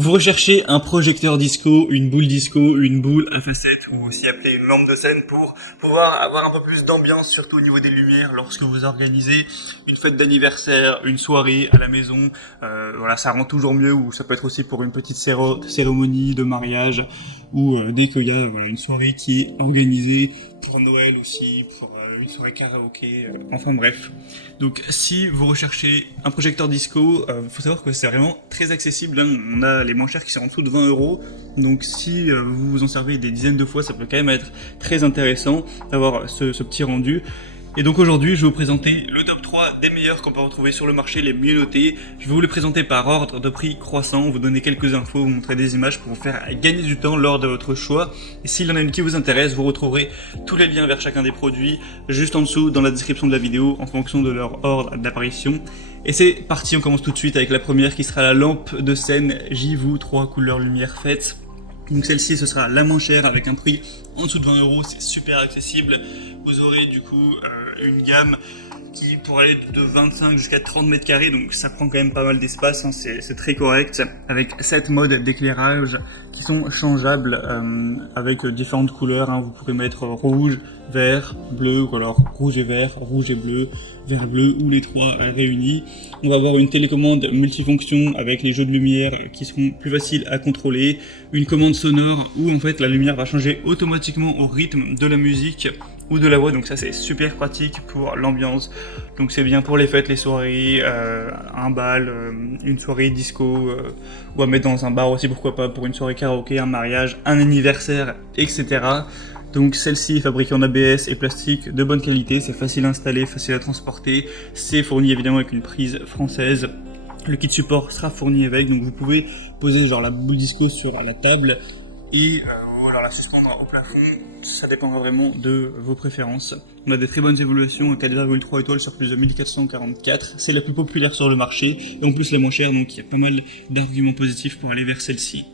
Vous recherchez un projecteur disco, une boule à facettes ou aussi appelée une lampe de scène pour pouvoir avoir un peu plus d'ambiance, surtout au niveau des lumières lorsque vous organisez une fête d'anniversaire, une soirée à la maison. Voilà, ça rend toujours mieux, ou ça peut être aussi pour une petite cérémonie de mariage ou dès qu'il y a une soirée qui est organisée pour Noël aussi, pour une soirée karaoké, enfin bref. Donc si vous recherchez un projecteur disco, faut savoir que c'est vraiment très accessible, hein. On a les moins chers qui sont en dessous de 20 €. Donc si vous vous en servez des dizaines de fois, ça peut quand même être très intéressant d'avoir ce petit rendu. Et donc aujourd'hui, je vais vous présenter le top 3 des meilleurs qu'on peut retrouver sur le marché, les mieux notés. Je vais vous les présenter par ordre de prix croissant, vous donner quelques infos, vous montrer des images pour vous faire gagner du temps lors de votre choix. Et s'il y en a une qui vous intéresse, vous retrouverez tous les liens vers chacun des produits juste en dessous dans la description de la vidéo en fonction de leur ordre d'apparition. Et c'est parti, on commence tout de suite avec la première qui sera la lampe de scène JIVOO 3 couleurs lumière faites. Donc celle-ci, ce sera la moins chère avec un prix en dessous de 20 €, c'est super accessible. Vous aurez du coup une gamme qui pourrait aller de 25 jusqu'à 30 mètres carrés, donc ça prend quand même pas mal d'espace, hein, c'est très correct, avec 7 modes d'éclairage qui sont changeables avec différentes couleurs, hein. Vous pourrez mettre rouge, vert, bleu, ou alors rouge et vert, rouge et bleu, vert bleu, ou les trois réunis. On va avoir une télécommande multifonction avec les jeux de lumière qui seront plus faciles à contrôler, une commande sonore où en fait la lumière va changer automatiquement au rythme de la musique ou de la voix, donc ça c'est super pratique pour l'ambiance. Donc c'est bien pour les fêtes, les soirées, un bal, une soirée disco, ou à mettre dans un bar aussi, pourquoi pas, pour une soirée karaoké, un mariage, un anniversaire, etc. Donc celle-ci est fabriquée en ABS et plastique de bonne qualité, c'est facile à installer, facile à transporter, c'est fourni évidemment avec une prise française. Le kit support sera fourni avec, donc vous pouvez poser genre la boule disco sur la table et alors la suspendre au plafond, ça dépendra vraiment de vos préférences. On a des très bonnes évaluations, 4,3 étoiles sur plus de 1444, c'est la plus populaire sur le marché et en plus la moins chère, donc il y a pas mal d'arguments positifs pour aller vers celle-ci.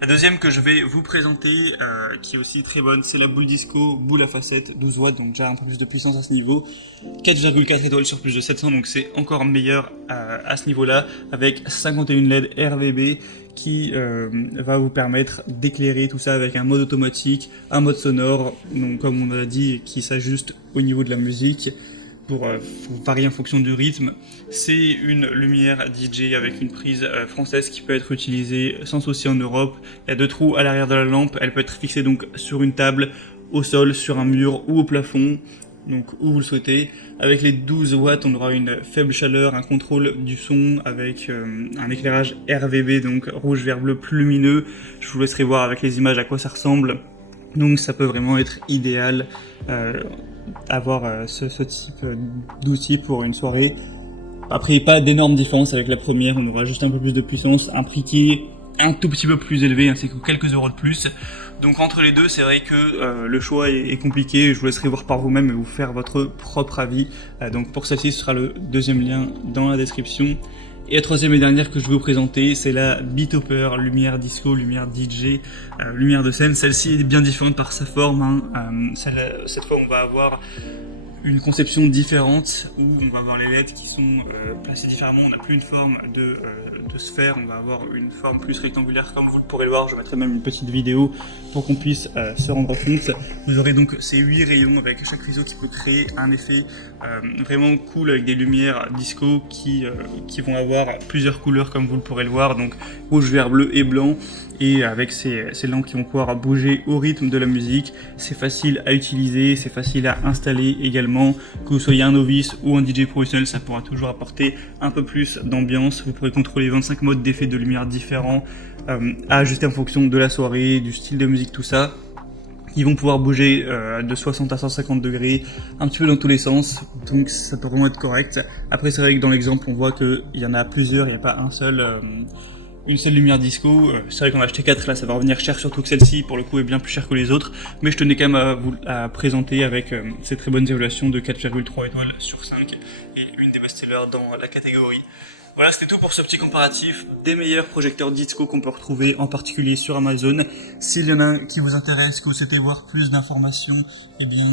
La deuxième que je vais vous présenter, qui est aussi très bonne, c'est la boule disco, boule à facettes, 12 watts, donc déjà un peu plus de puissance à ce niveau. 4,4 étoiles sur plus de 700, donc c'est encore meilleur à ce niveau-là, avec 51 LED RVB qui va vous permettre d'éclairer tout ça avec un mode automatique, un mode sonore, donc comme on a dit, qui s'ajuste au niveau de la musique pour varier en fonction du rythme. C'est une lumière DJ avec une prise française qui peut être utilisée sans souci en Europe. Il y a deux trous à l'arrière de la lampe, elle peut être fixée donc sur une table, au sol, sur un mur ou au plafond, donc où vous le souhaitez. Avec les 12 watts, on aura une faible chaleur, un contrôle du son avec un éclairage RVB, donc rouge, vert, bleu, plus lumineux. Je vous laisserai voir avec les images à quoi ça ressemble. Donc ça peut vraiment être idéal avoir ce type d'outil pour une soirée. Après, pas d'énormes différences avec la première, on aura juste un peu plus de puissance, un prix qui est un tout petit peu plus élevé, hein, c'est quelques euros de plus. Donc entre les deux, c'est vrai que le choix est compliqué, je vous laisserai voir par vous-même et vous faire votre propre avis. Donc pour celle-ci, ce sera le deuxième lien dans la description. Et la troisième et dernière que je vais vous présenter, c'est la Beatopper, lumière disco, lumière DJ, lumière de scène. Celle-ci est bien différente par sa forme, hein. Cette fois, on va avoir une conception différente où on va avoir les LED qui sont placés différemment. On n'a plus une forme de sphère, on va avoir une forme plus rectangulaire comme vous le pourrez le voir. Je mettrai même une petite vidéo pour qu'on puisse se rendre compte. Vous aurez donc ces 8 rayons avec chaque réseau qui peut créer un effet vraiment cool avec des lumières disco qui vont avoir plusieurs couleurs comme vous le pourrez le voir, donc rouge, vert, bleu et blanc, et avec ces lampes qui vont pouvoir bouger au rythme de la musique. C'est facile à utiliser, c'est facile à installer également. Que vous soyez un novice ou un DJ professionnel, ça pourra toujours apporter un peu plus d'ambiance. Vous pourrez contrôler 25 modes d'effets de lumière différents à ajuster en fonction de la soirée, du style de musique, tout ça. Ils vont pouvoir bouger de 60 à 150 degrés, un petit peu dans tous les sens, donc ça peut vraiment être correct. Après c'est vrai que dans l'exemple on voit qu'il y en a plusieurs, il n'y a pas une seule lumière disco. C'est vrai qu'on a acheté 4 là, ça va revenir cher, surtout que celle-ci pour le coup est bien plus chère que les autres, mais je tenais quand même à présenter avec ces très bonnes évaluations de 4,3 étoiles sur 5 et une des best-sellers dans la catégorie. Voilà, c'était tout pour ce petit comparatif des meilleurs projecteurs disco qu'on peut retrouver, en particulier sur Amazon. S'il y en a un qui vous intéresse, que vous souhaitez voir plus d'informations, eh bien,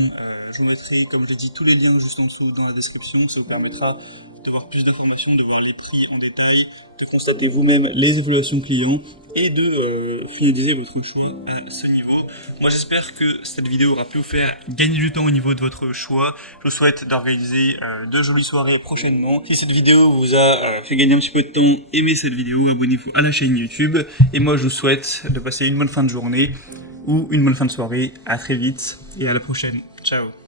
je vous mettrai, comme je l'ai dit, tous les liens juste en dessous dans la description. Ça vous permettra de voir plus d'informations, de voir les prix en détail, de constater vous-même les évaluations clients et de finaliser votre choix à ce niveau. Moi j'espère que cette vidéo aura pu vous faire gagner du temps au niveau de votre choix. Je vous souhaite d'organiser de jolies soirées prochainement. Si cette vidéo vous a fait gagner un petit peu de temps, aimez cette vidéo, abonnez-vous à la chaîne YouTube. Et moi je vous souhaite de passer une bonne fin de journée ou une bonne fin de soirée. À très vite et à la prochaine. Ciao.